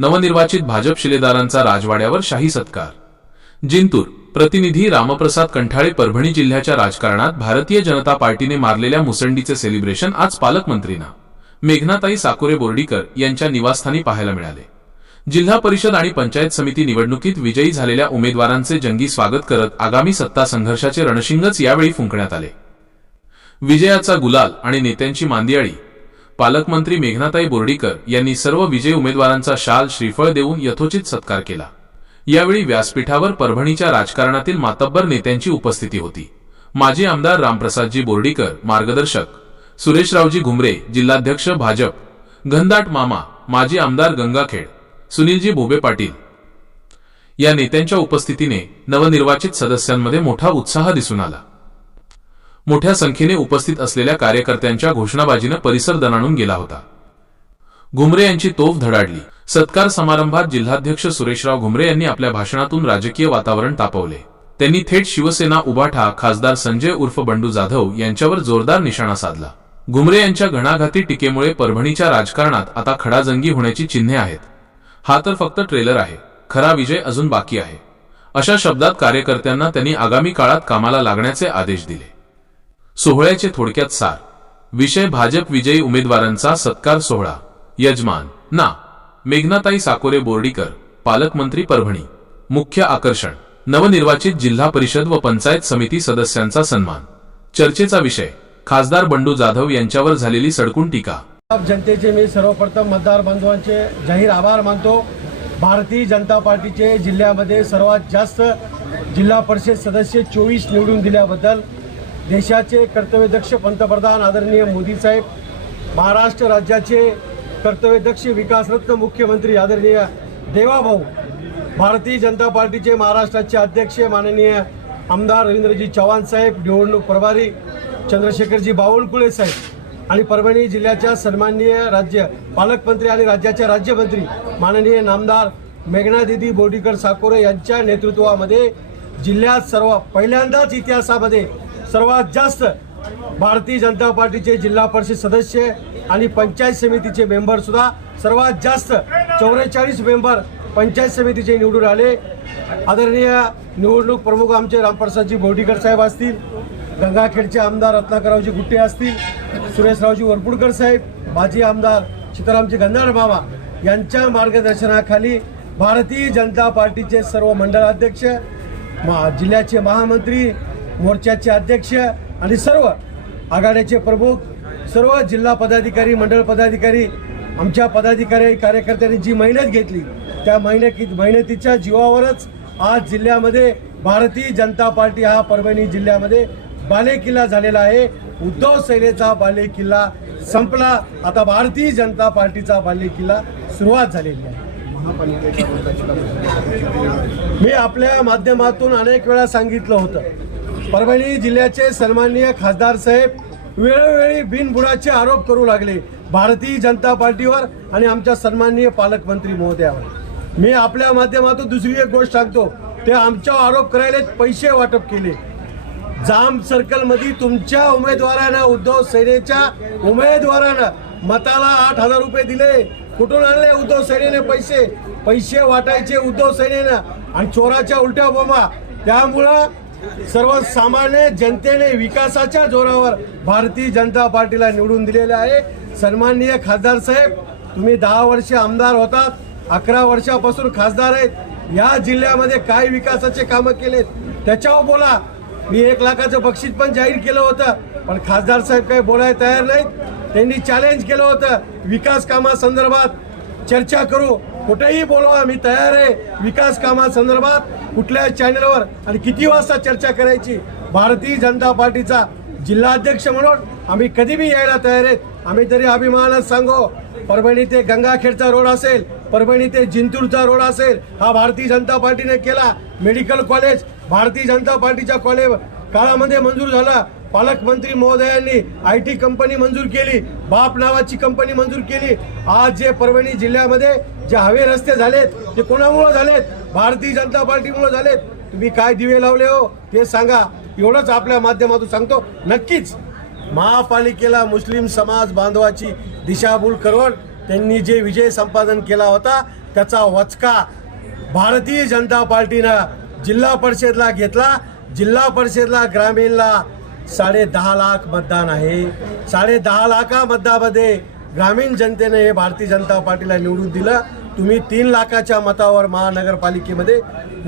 नवनिर्वाचित भाजप शिलेदारांचा राजवाड्यावर शाही सत्कार। जिंतूर प्रतिनिधी रामप्रसाद कंठाळे। परभणी जिल्ह्याच्या राजकारणात भारतीय जनता पार्टीने मारलेल्या मुसंडीचे सेलिब्रेशन आज पालकमंत्रीना मेघनाताई साकोरे बोर्डीकर यांच्या निवासस्थानी पाहायला मिळाले। जिल्हा परिषद आणि पंचायत समिती निवडणुकीत विजयी झालेल्या उमेदवारांचे जंगी स्वागत करत आगामी सत्ता संघर्षाचे रणशिंगच यावेळी फुंकण्यात आले। विजयाचा गुलाल आणि नेत्यांची मांदियाळी। पालकमंत्री मेघनाताई बोर्डीकर यांनी सर्व विजयी उमेदवारांचा शाल श्रीफळ देऊन यथोचित सत्कार केला। यावेळी व्यासपीठावर परभणीच्या राजकारणातील मातब्बर नेत्यांची उपस्थिती होती। माजी आमदार रामप्रसादजी बोर्डीकर मार्गदर्शक, सुरेशरावजी घुमरे जिल्हाध्यक्ष भाजप, घनदाट मामा माजी आमदार गंगाखेड, सुनीलजी भोबे पाटील या नेत्यांच्या उपस्थितीने नवनिर्वाचित सदस्यांमध्ये मोठा उत्साह दिसून आला। मोठ्या संख्येने उपस्थित असलेल्या कार्यकर्त्यांच्या घोषणाबाजीने परिसर दणाणून गेला होता। घुमरे यांची तोफ धडाडली। सत्कार समारंभात जिल्हाध्यक्ष सुरेशराव घुमरे यांनी आपल्या भाषणातून राजकीय वातावरण तापवले। त्यांनी थेट शिवसेना उभाठा खासदार संजय उर्फ बंडू जाधव यांच्यावर जोरदार निशाणा साधला। घुमरे यांच्या घणाघाती टीकेमुळे परभणीच्या राजकारणात आता खडाजंगी होण्याची चिन्हे आहेत। हा तर फक्त ट्रेलर आहे, खरा विजय अजून बाकी आहे, अशा शब्दात कार्यकर्त्यांना त्यांनी आगामी काळात कामाला लागण्याचे आदेश दिले। सोहळ्याचे थोडक्यात सार। विषय भाजप विजयी उमेदवारांचा सत्कार सोहळा। यजमान ना मेघनाताई साकोरे बोर्डीकर, पालकमंत्री परभणी। मुख्य आकर्षण नवनिर्वाचित जिल्हा परिषद व पंचायत समिती सदस्यांचा सन्मान। चर्चेचा विषय खासदार बंडू जाधव यांच्यावर झालेली सडकून टीका। जनतेचे मी सर्वप्रथम मतदार बांधवांचे जाहीर आभार मानतो। भारतीय जनता पार्टीचे जिल्ह्यामध्ये सर्वात जास्त जिल्हा परिषद सदस्य 24 निवडून दिल्याबद्दल देशाचे कर्तव्यदक्ष पंतप्रधान आदरणीय मोदी साहेब, महाराष्ट्र राज्याचे कर्तव्यदक्ष विकासरत्न मुख्यमंत्री आदरणीय देवाभाऊ, भारतीय जनता पार्टीचे महाराष्ट्राचे अध्यक्ष माननीय आमदार रवींद्रजी चव्हाण साहेब, निवडणूक प्रभारी चंद्रशेखरजी बावनकुळे साहेब आणि परभणी जिल्ह्याच्या सन्माननीय राज्य पालकमंत्री आणि राज्याच्या राज्यमंत्री माननीय नामदार मेघनादिदी बोर्डीकर साकोरे यांच्या नेतृत्वामध्ये जिल्ह्यात पहिल्यांदाच इतिहासामध्ये सर्वात जास्त भारतीय जनता पार्टीचे जिल्हा परिषद सदस्य आणि पंचायत समितीचे मेंबर सुद्धा सर्वात जास्त 44 मेंबर पंचायत समितीचे निवडून आले। आदरणीय निवडणूक प्रमुख आमचे रामप्रसादजी बोर्डीकर साहेब असतील, गंगाखेडचे आमदार रत्नाकररावजी गुट्टे असतील, सुरेशरावजी वरपुडकर साहेब, माजी आमदार सीतारामजी गंधाड मामा यांच्या मार्गदर्शनाखाली भारतीय जनता पार्टीचे सर्व मंडळाध्यक्ष, जिल्ह्याचे महामंत्री, मोर्चाचे अध्यक्ष आणि सर्व आघाड्याचे प्रमुख, सर्व जिल्हा पदाधिकारी, मंडळ पदाधिकारी, आमच्या पदाधिकारी कार्यकर्त्यांनी जी मेहनत घेतली त्या मेहनतीच्या जीवावरच आज जिल्ह्यामध्ये भारतीय जनता पार्टी हा परभणी जिल्ह्यामध्ये बालेकिल्ला झालेला आहे। उद्धव सेनेचा बालेकिल्ला संपला, आता भारतीय जनता पार्टीचा बालेकिल्ला सुरुवात झालेली आहे। मी आपल्या माध्यमातून अनेक वेळा सांगितलं होतं, परभणी जिल्ह्याचे सन्माननीय खासदार साहेब वेळोवेळी बिनबुडाचे आरोप करू लागले भारतीय जनता पार्टीवर आणि आमच्या सन्माननीय पालकमंत्री महोदयावर। मी आपल्या माध्यमातून दुसरी एक गोष्ट सांगतो, ते आमच्यावर आरोप करायला पैसे वाटप केले। जाम सर्कल मध्ये तुमच्या उमेदवारांना, उद्धव सेनेच्या उमेदवारांना मताला 8,000 रुपये दिले। कुठून आणले उद्धव सेनेने पैसे वाटायचे उद्धव सेनेनं आणि चोराच्या उलट्या बोंबा। त्यामुळं सर्वसामान्य जनतेने विकासाच्या जोरावर भारतीय जनता पार्टीला निवडून दिलेले आहे। सन्माननीय खासदार साहेब, तुम्ही 10 वर्ष आमदार होतात, 11 वर्षापासून खासदार आहेत। या जिल्ह्यामध्ये काय विकासाचे कामं केलेत त्याच्यावर बोला। मी 1 लाखाचं बक्षीस पण जाहीर केलं होतं, पण खासदार साहेब काही बोलायला तयार नाहीत। त्यांनी चॅलेंज केलं होतं, विकास कामासंदर्भात चर्चा करू, कुठेही बोलवा, मी तयार आहे विकास कामासंदर्भात कुठल्या चॅनलवर आणि किती वाजता चर्चा करायची। भारतीय जनता पार्टीचा जिल्हाध्यक्ष म्हणून आम्ही कधीही यायला तयार आहेत। आम्ही तरी अभिमानात सांगू, परभणी ते गंगाखेडचा रोड असेल, परभणी ते जिंतूरचा रोड असेल, हा भारतीय जनता पार्टीने केला। मेडिकल कॉलेज भारतीय जनता पार्टीच्या काळामध्ये मंजूर झाला। पालकमंत्री महोदयांनी IT कंपनी मंजूर केली, बाप नावाची कंपनी मंजूर केली। आज जे परभणी जिल्ह्यामध्ये जे हवे रस्ते झालेत ते कोणामुळे झालेत? भारतीय जनता पार्टीमुळे झालेत। तुम्ही काय दिवे लावले हो ते सांगा, एवढंच आपल्या माध्यमातून सांगतो। नक्कीच महापालिकेला मुस्लिम समाज बांधवाची दिशाभूल करून त्यांनी जे विजय संपादन केला होता त्याचा वचका भारतीय जनता पार्टीनं जिल्हा परिषदला घेतला. जिल्हा परिषदला ग्रामीणला 10.5 लाख मतदान आहे. 10.5 लाखा मतदामध्ये ग्रामीण जनतेने हे भारतीय जनता पार्टीला निवडून दिलं. तुम्ही 3 लाखाच्या मतावर महानगरपालिकेमध्ये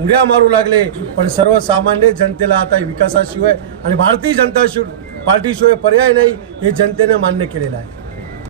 उड्या मारू लागले. पण सर्वसामान्य जनतेला आता विकासाशिवाय आणि भारतीय जनता पार्टीशिवाय पर्याय नाही हे जनतेने मान्य केलेलं आहे.